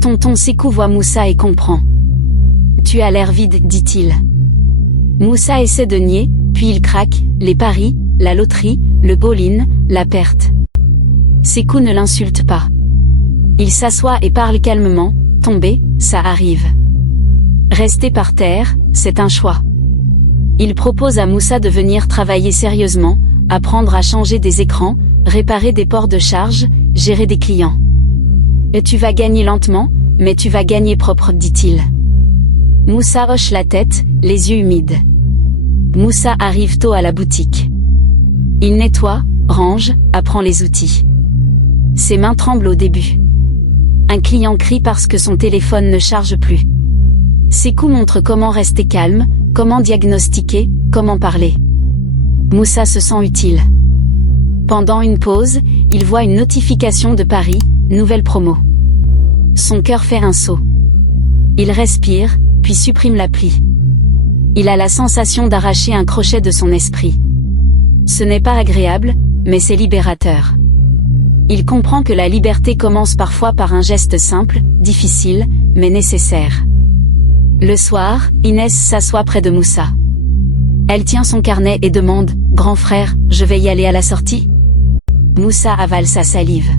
Tonton Sékou voit Moussa et comprend. Tu as l'air vide, dit-il. Moussa essaie de nier, puis il craque, les paris, la loterie, le bowling, la perte. Sékou ne l'insulte pas. Il s'assoit et parle calmement, tomber, ça arrive. Rester par terre, c'est un choix. Il propose à Moussa de venir travailler sérieusement, apprendre à changer des écrans, réparer des ports de charge, gérer des clients. Et tu vas gagner lentement, mais tu vas gagner propre, dit-il. Moussa hoche la tête, les yeux humides. Moussa arrive tôt à la boutique. Il nettoie, range, apprend les outils. Ses mains tremblent au début. Un client crie parce que son téléphone ne charge plus. Sékou montre comment rester calme, comment diagnostiquer, comment parler. Moussa se sent utile. Pendant une pause, il voit une notification de Paris, nouvelle promo. Son cœur fait un saut. Il respire, puis supprime l'appli. Il a la sensation d'arracher un crochet de son esprit. Ce n'est pas agréable, mais c'est libérateur. Il comprend que la liberté commence parfois par un geste simple, difficile, mais nécessaire. Le soir, Inès s'assoit près de Moussa. Elle tient son carnet et demande « Grand frère, je vais y aller à la sortie ?» Moussa avale sa salive.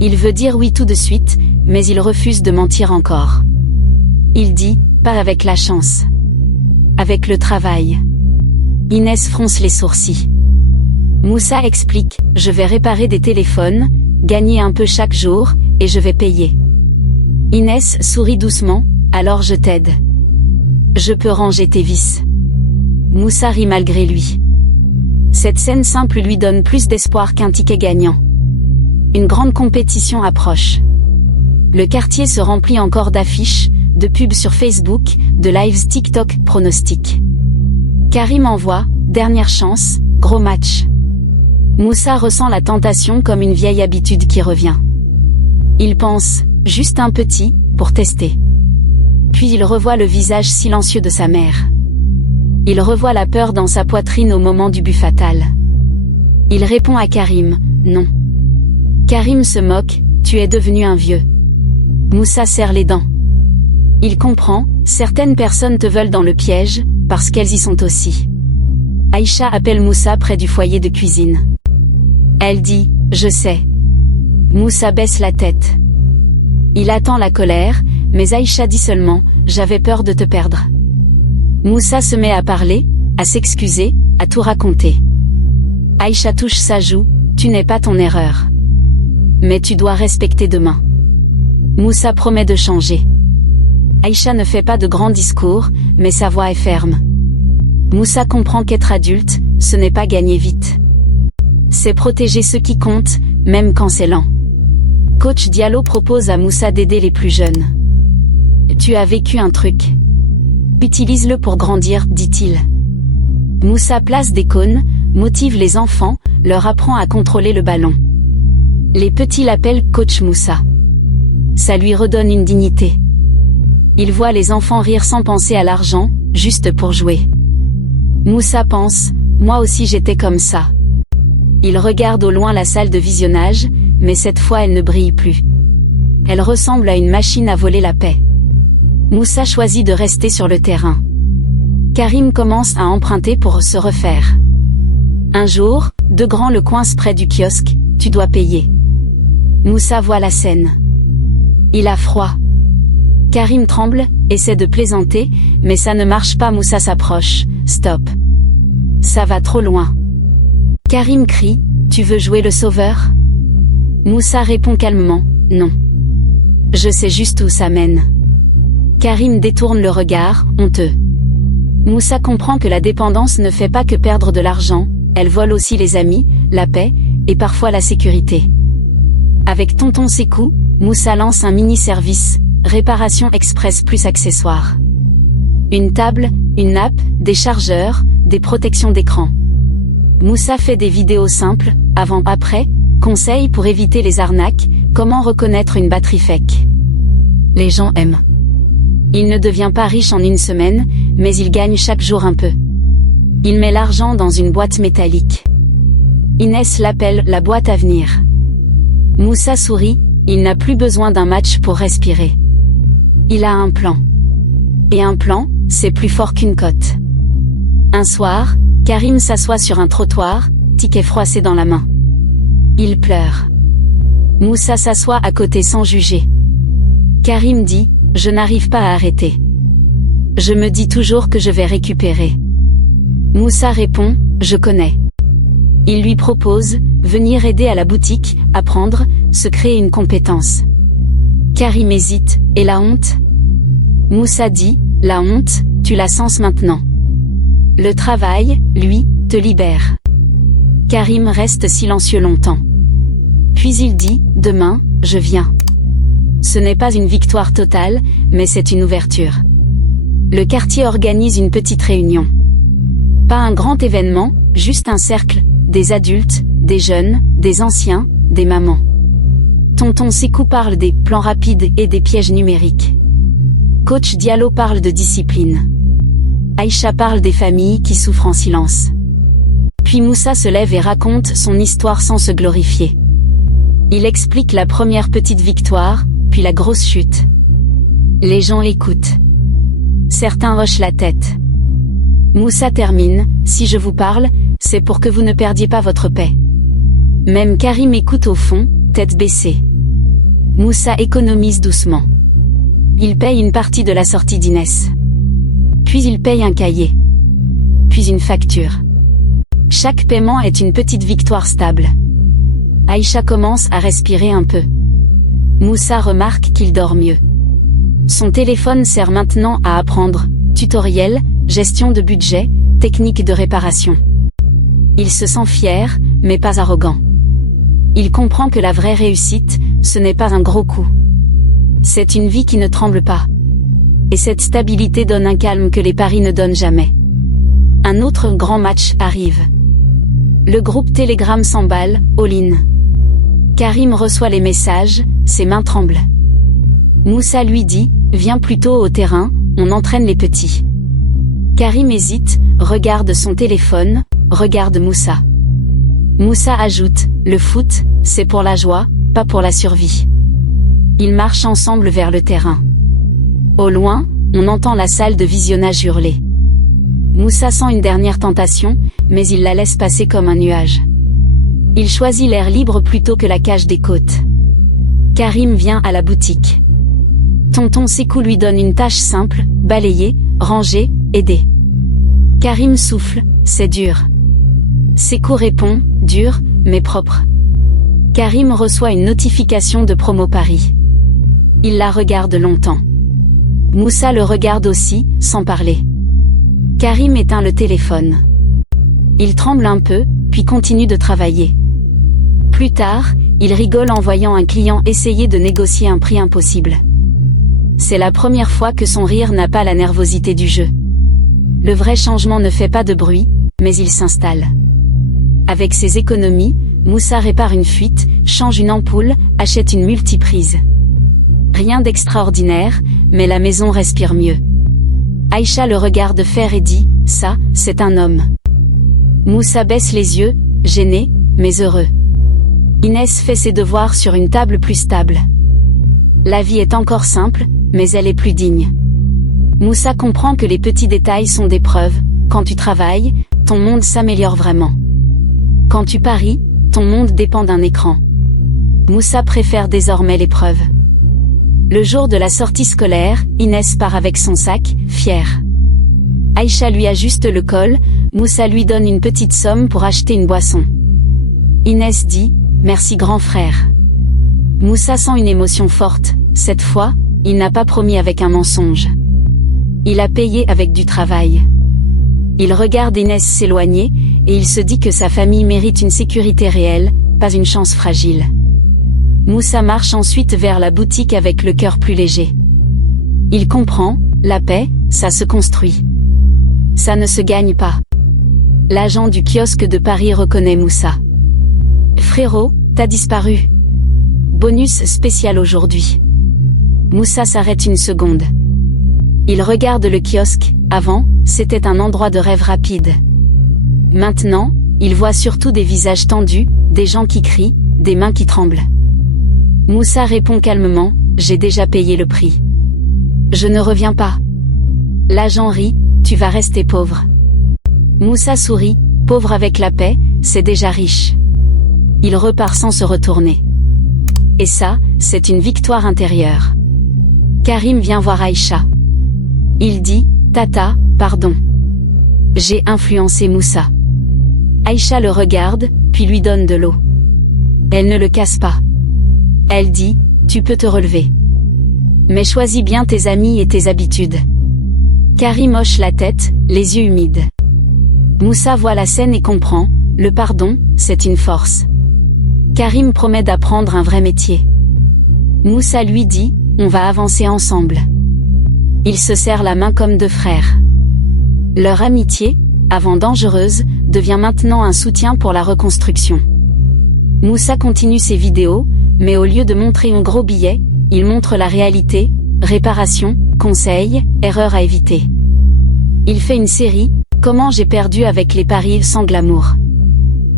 Il veut dire oui tout de suite, mais il refuse de mentir encore. Il dit « Pas avec la chance. Avec le travail. » Inès fronce les sourcils. Moussa explique « Je vais réparer des téléphones, gagner un peu chaque jour, et je vais payer. » Inès sourit doucement « Alors je t'aide. Je peux ranger tes vis. » Moussa rit malgré lui. Cette scène simple lui donne plus d'espoir qu'un ticket gagnant. Une grande compétition approche. Le quartier se remplit encore d'affiches, de pubs sur Facebook, de lives TikTok, pronostics. Karim envoie « Dernière chance, gros match. » Moussa ressent la tentation comme une vieille habitude qui revient. Il pense « Juste un petit, pour tester. » Puis il revoit le visage silencieux de sa mère. Il revoit la peur dans sa poitrine au moment du but fatal. Il répond à Karim « Non. » Karim se moque « Tu es devenu un vieux. » Moussa serre les dents. Il comprend, certaines personnes te veulent dans le piège, parce qu'elles y sont aussi. Aïcha appelle Moussa près du foyer de cuisine. Elle dit « Je sais. » Moussa baisse la tête. Il attend la colère, mais Aïcha dit seulement « J'avais peur de te perdre. » Moussa se met à parler, à s'excuser, à tout raconter. Aïcha touche sa joue « Tu n'es pas ton erreur. Mais tu dois respecter demain. » Moussa promet de changer. Aïcha ne fait pas de grands discours, mais sa voix est ferme. Moussa comprend qu'être adulte, ce n'est pas gagner vite. C'est protéger ceux qui comptent, même quand c'est lent. Coach Diallo propose à Moussa d'aider les plus jeunes. Tu as vécu un truc. Utilise-le pour grandir, dit-il. Moussa place des cônes, motive les enfants, leur apprend à contrôler le ballon. Les petits l'appellent Coach Moussa. Ça lui redonne une dignité. Il voit les enfants rire sans penser à l'argent, juste pour jouer. Moussa pense, moi aussi j'étais comme ça. Il regarde au loin la salle de visionnage, mais cette fois elle ne brille plus. Elle ressemble à une machine à voler la paix. Moussa choisit de rester sur le terrain. Karim commence à emprunter pour se refaire. Un jour, deux grands le coincent près du kiosque, tu dois payer. Moussa voit la scène. Il a froid. Karim tremble, essaie de plaisanter, mais ça ne marche pas. Moussa s'approche, stop. Ça va trop loin. Karim crie, tu veux jouer le sauveur? Moussa répond calmement, non. Je sais juste où ça mène. Karim détourne le regard, honteux. Moussa comprend que la dépendance ne fait pas que perdre de l'argent, elle vole aussi les amis, la paix, et parfois la sécurité. Avec Tonton Sékou, Moussa lance un mini-service, réparation express plus accessoires. Une table, une nappe, des chargeurs, des protections d'écran. Moussa fait des vidéos simples, avant-après, conseils pour éviter les arnaques, comment reconnaître une batterie fake. Les gens aiment. Il ne devient pas riche en une semaine, mais il gagne chaque jour un peu. Il met l'argent dans une boîte métallique. Inès l'appelle la boîte à venir. Moussa sourit, il n'a plus besoin d'un match pour respirer. Il a un plan. Et un plan, c'est plus fort qu'une cote. Un soir, Karim s'assoit sur un trottoir, ticket froissé dans la main. Il pleure. Moussa s'assoit à côté sans juger. Karim dit, je n'arrive pas à arrêter. Je me dis toujours que je vais récupérer. Moussa répond, je connais. Il lui propose, venir aider à la boutique, apprendre, se créer une compétence. Karim hésite, et la honte? Moussa dit, la honte, tu la sens maintenant. Le travail, lui, te libère. Karim reste silencieux longtemps. Puis il dit, demain, je viens. Ce n'est pas une victoire totale, mais c'est une ouverture. Le quartier organise une petite réunion. Pas un grand événement, juste un cercle, des adultes, des jeunes, des anciens, des mamans. Tonton Sékou parle des plans rapides et des pièges numériques. Coach Diallo parle de discipline. Aïcha parle des familles qui souffrent en silence. Puis Moussa se lève et raconte son histoire sans se glorifier. Il explique la première petite victoire, puis la grosse chute. Les gens écoutent. Certains hochent la tête. Moussa termine, si je vous parle, c'est pour que vous ne perdiez pas votre paix. Même Karim écoute au fond, tête baissée. Moussa économise doucement. Il paye une partie de la sortie d'Inès. Puis il paye un cahier. Puis une facture. Chaque paiement est une petite victoire stable. Aïcha commence à respirer un peu. Moussa remarque qu'il dort mieux. Son téléphone sert maintenant à apprendre, tutoriel, gestion de budget, technique de réparation. Il se sent fier, mais pas arrogant. Il comprend que la vraie réussite, ce n'est pas un gros coup. C'est une vie qui ne tremble pas. Et cette stabilité donne un calme que les paris ne donnent jamais. Un autre grand match arrive. Le groupe Telegram s'emballe, all-in. Karim reçoit les messages, ses mains tremblent. Moussa lui dit, viens plutôt au terrain, on entraîne les petits. Karim hésite, regarde son téléphone, regarde Moussa. Moussa ajoute, le foot, c'est pour la joie, pas pour la survie. Ils marchent ensemble vers le terrain. Au loin, on entend la salle de visionnage hurler. Moussa sent une dernière tentation, mais il la laisse passer comme un nuage. Il choisit l'air libre plutôt que la cage des côtes. Karim vient à la boutique. Tonton Sékou lui donne une tâche simple, balayer, ranger, aider. Karim souffle, c'est dur. Sékou répond, dur, mais propre. Karim reçoit une notification de promo Paris. Il la regarde longtemps. Moussa le regarde aussi, sans parler. Karim éteint le téléphone. Il tremble un peu, puis continue de travailler. Plus tard, il rigole en voyant un client essayer de négocier un prix impossible. C'est la première fois que son rire n'a pas la nervosité du jeu. Le vrai changement ne fait pas de bruit, mais il s'installe. Avec ses économies, Moussa répare une fuite, change une ampoule, achète une multiprise. Rien d'extraordinaire, mais la maison respire mieux. Aïcha le regarde faire et dit, ça, c'est un homme. Moussa baisse les yeux, gêné, mais heureux. Inès fait ses devoirs sur une table plus stable. La vie est encore simple, mais elle est plus digne. Moussa comprend que les petits détails sont des preuves, quand tu travailles, ton monde s'améliore vraiment. Quand tu paries, ton monde dépend d'un écran. Moussa préfère désormais l'épreuve. Le jour de la sortie scolaire, Inès part avec son sac, fière. Aïcha lui ajuste le col, Moussa lui donne une petite somme pour acheter une boisson. Inès dit, merci grand frère. Moussa sent une émotion forte, cette fois, il n'a pas promis avec un mensonge. Il a payé avec du travail. Il regarde Inès s'éloigner, et il se dit que sa famille mérite une sécurité réelle, pas une chance fragile. Moussa marche ensuite vers la boutique avec le cœur plus léger. Il comprend, la paix, ça se construit. Ça ne se gagne pas. L'agent du kiosque de Paris reconnaît Moussa. Frérot, t'as disparu. Bonus spécial aujourd'hui. Moussa s'arrête une seconde. Il regarde le kiosque, avant, c'était un endroit de rêve rapide. Maintenant, il voit surtout des visages tendus, des gens qui crient, des mains qui tremblent. Moussa répond calmement, j'ai déjà payé le prix. Je ne reviens pas. L'agent rit, tu vas rester pauvre. Moussa sourit, pauvre avec la paix, c'est déjà riche. Il repart sans se retourner. Et ça, c'est une victoire intérieure. Karim vient voir Aïcha. Il dit, Tata, pardon. J'ai influencé Moussa. Aïcha le regarde, puis lui donne de l'eau. Elle ne le casse pas. Elle dit, tu peux te relever. Mais choisis bien tes amis et tes habitudes. Karim hoche la tête, les yeux humides. Moussa voit la scène et comprend, le pardon, c'est une force. Karim promet d'apprendre un vrai métier. Moussa lui dit, on va avancer ensemble. Ils se serrent la main comme deux frères. Leur amitié, avant dangereuse, devient maintenant un soutien pour la reconstruction. Moussa continue ses vidéos, mais au lieu de montrer un gros billet, il montre la réalité, réparation, conseils, erreurs à éviter. Il fait une série, Comment j'ai perdu avec les paris sans glamour.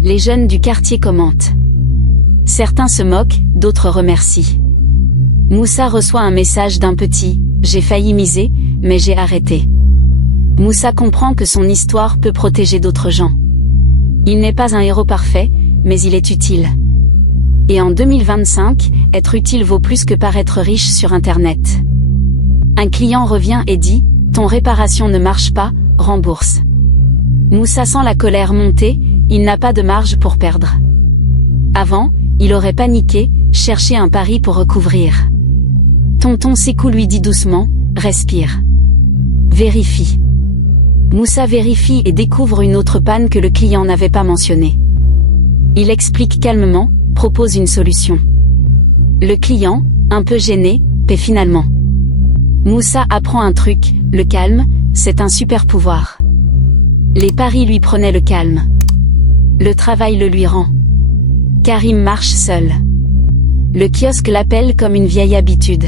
Les jeunes du quartier commentent. Certains se moquent, d'autres remercient. Moussa reçoit un message d'un petit, j'ai failli miser, mais j'ai arrêté. Moussa comprend que son histoire peut protéger d'autres gens. Il n'est pas un héros parfait, mais il est utile. Et en 2025, être utile vaut plus que paraître riche sur Internet. Un client revient et dit, ton réparation ne marche pas, rembourse. Moussa sent la colère monter, il n'a pas de marge pour perdre. Avant, il aurait paniqué, cherché un pari pour recouvrir. Tonton Sékou lui dit doucement, respire. Vérifie. Moussa vérifie et découvre une autre panne que le client n'avait pas mentionnée. Il explique calmement, propose une solution. Le client, un peu gêné, paie finalement. Moussa apprend un truc, le calme, c'est un super pouvoir. Les paris lui prenaient le calme. Le travail le lui rend. Karim marche seul. Le kiosque l'appelle comme une vieille habitude.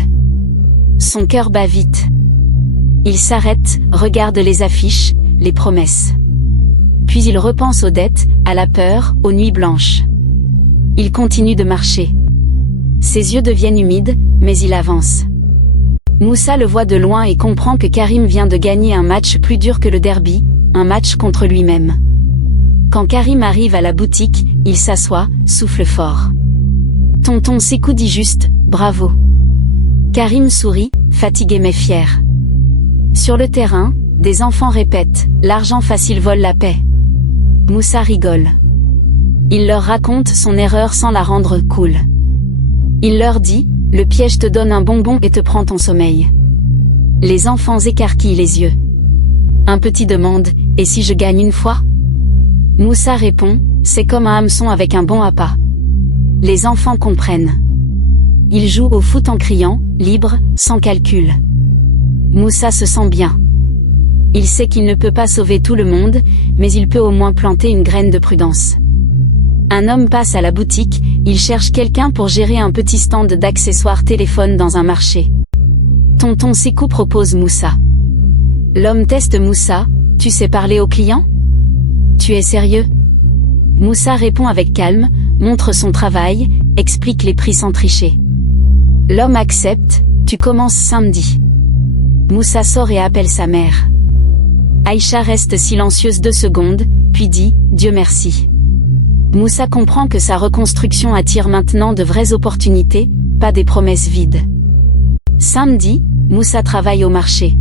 Son cœur bat vite. Il s'arrête, regarde les affiches, les promesses. Puis il repense aux dettes, à la peur, aux nuits blanches. Il continue de marcher. Ses yeux deviennent humides, mais il avance. Moussa le voit de loin et comprend que Karim vient de gagner un match plus dur que le derby, un match contre lui-même. Quand Karim arrive à la boutique, il s'assoit, souffle fort. Tonton Sékou dit juste, bravo. Karim sourit, fatigué mais fier. Sur le terrain, des enfants répètent, l'argent facile vole la paix. Moussa rigole. Il leur raconte son erreur sans la rendre cool. Il leur dit, le piège te donne un bonbon et te prend ton sommeil. Les enfants écarquillent les yeux. Un petit demande, et si je gagne une fois? Moussa répond, c'est comme un hameçon avec un bon appât. Les enfants comprennent. Ils jouent au foot en criant, libre, sans calcul. Moussa se sent bien. Il sait qu'il ne peut pas sauver tout le monde, mais il peut au moins planter une graine de prudence. Un homme passe à la boutique, il cherche quelqu'un pour gérer un petit stand d'accessoires téléphone dans un marché. Tonton Sékou propose Moussa. L'homme teste Moussa, tu sais parler aux clients? Tu es sérieux? Moussa répond avec calme, montre son travail, explique les prix sans tricher. L'homme accepte, tu commences samedi. Moussa sort et appelle sa mère. Aïcha reste silencieuse 2 secondes, puis dit, Dieu merci. Moussa comprend que sa reconstruction attire maintenant de vraies opportunités, pas des promesses vides. Samedi, Moussa travaille au marché.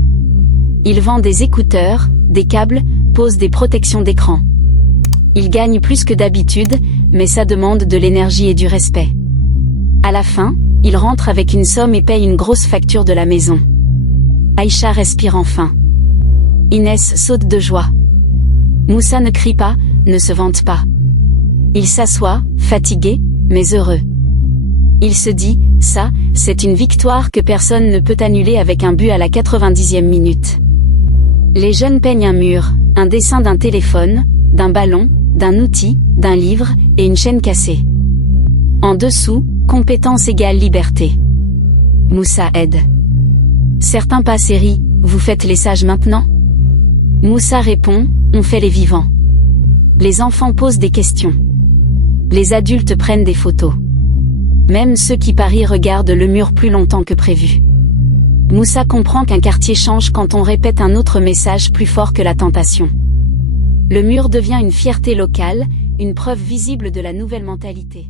Il vend des écouteurs, des câbles, pose des protections d'écran. Il gagne plus que d'habitude, mais ça demande de l'énergie et du respect. À la fin, il rentre avec une somme et paye une grosse facture de la maison. Aïcha respire enfin. Inès saute de joie. Moussa ne crie pas, ne se vante pas. Il s'assoit, fatigué, mais heureux. Il se dit, ça, c'est une victoire que personne ne peut annuler avec un but à la 90e minute. Les jeunes peignent un mur, un dessin d'un téléphone, d'un ballon, d'un outil, d'un livre, et une chaîne cassée. En dessous, compétence égale liberté. Moussa aide. Certains passent et rient, vous faites les sages maintenant? Moussa répond, on fait les vivants. Les enfants posent des questions. Les adultes prennent des photos. Même ceux qui parient regardent le mur plus longtemps que prévu. Moussa comprend qu'un quartier change quand on répète un autre message plus fort que la tentation. Le mur devient une fierté locale, une preuve visible de la nouvelle mentalité.